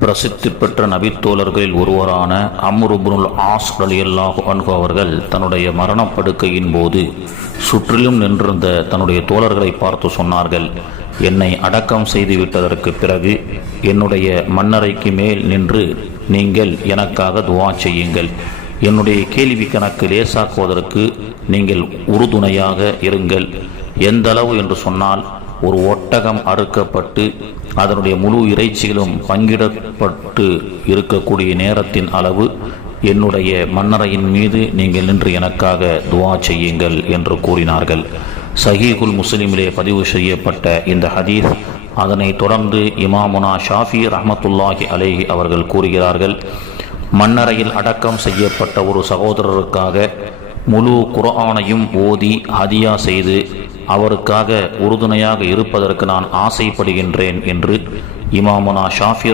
பிரசித்தி பெற்ற நபித்தோழர்களில் ஒருவரான அம்ர் இப்னுல் ஆஸ் ரலியல்லாஹு அன்ஹு அவர்கள் தன்னுடைய மரணப்படுக்கையின் போது சுற்றிலும் நின்றிருந்த தன்னுடைய தோழர்களை பார்த்து சொன்னார்கள், என்னை அடக்கம் செய்துவிட்டதற்கு பிறகு என்னுடைய மண்ணறைக்கு மேல் நின்று நீங்கள் எனக்காக துவா செய்யுங்கள். என்னுடைய கேள்வி கணக்கு லேசாக்குவதற்கு நீங்கள் உறுதுணையாக இருங்கள். எந்த அளவு என்று சொன்னால், ஒரு ஒட்டகம் அறுக்கப்பட்டு அதனுடைய முழு இறைச்சிகளும் பங்கிடப்பட்டு இருக்கக்கூடிய நேரத்தின் அளவு என்னுடைய மண்ணறையின் மீது நீங்கள் நின்று எனக்காக துவா செய்யுங்கள் என்று கூறினார்கள். சஹீஹுல் முஸ்லிமிலே பதிவு செய்யப்பட்ட இந்த ஹதீஸ், அதனை தொடர்ந்து இமாமுனா ஷாஃபி ரஹ்மத்துல்லாஹி அலைஹி அவர்கள் கூறுகிறார்கள், மண்ணறையில் அடக்கம் செய்யப்பட்ட ஒரு சகோதரருக்காக முழு குர்ஆனையும் ஓதி ஹதியா செய்து அவருக்காக உறுதுணையாக இருப்பதற்கு நான் ஆசைப்படுகின்றேன் என்று இமாமுனா ஷாஃபி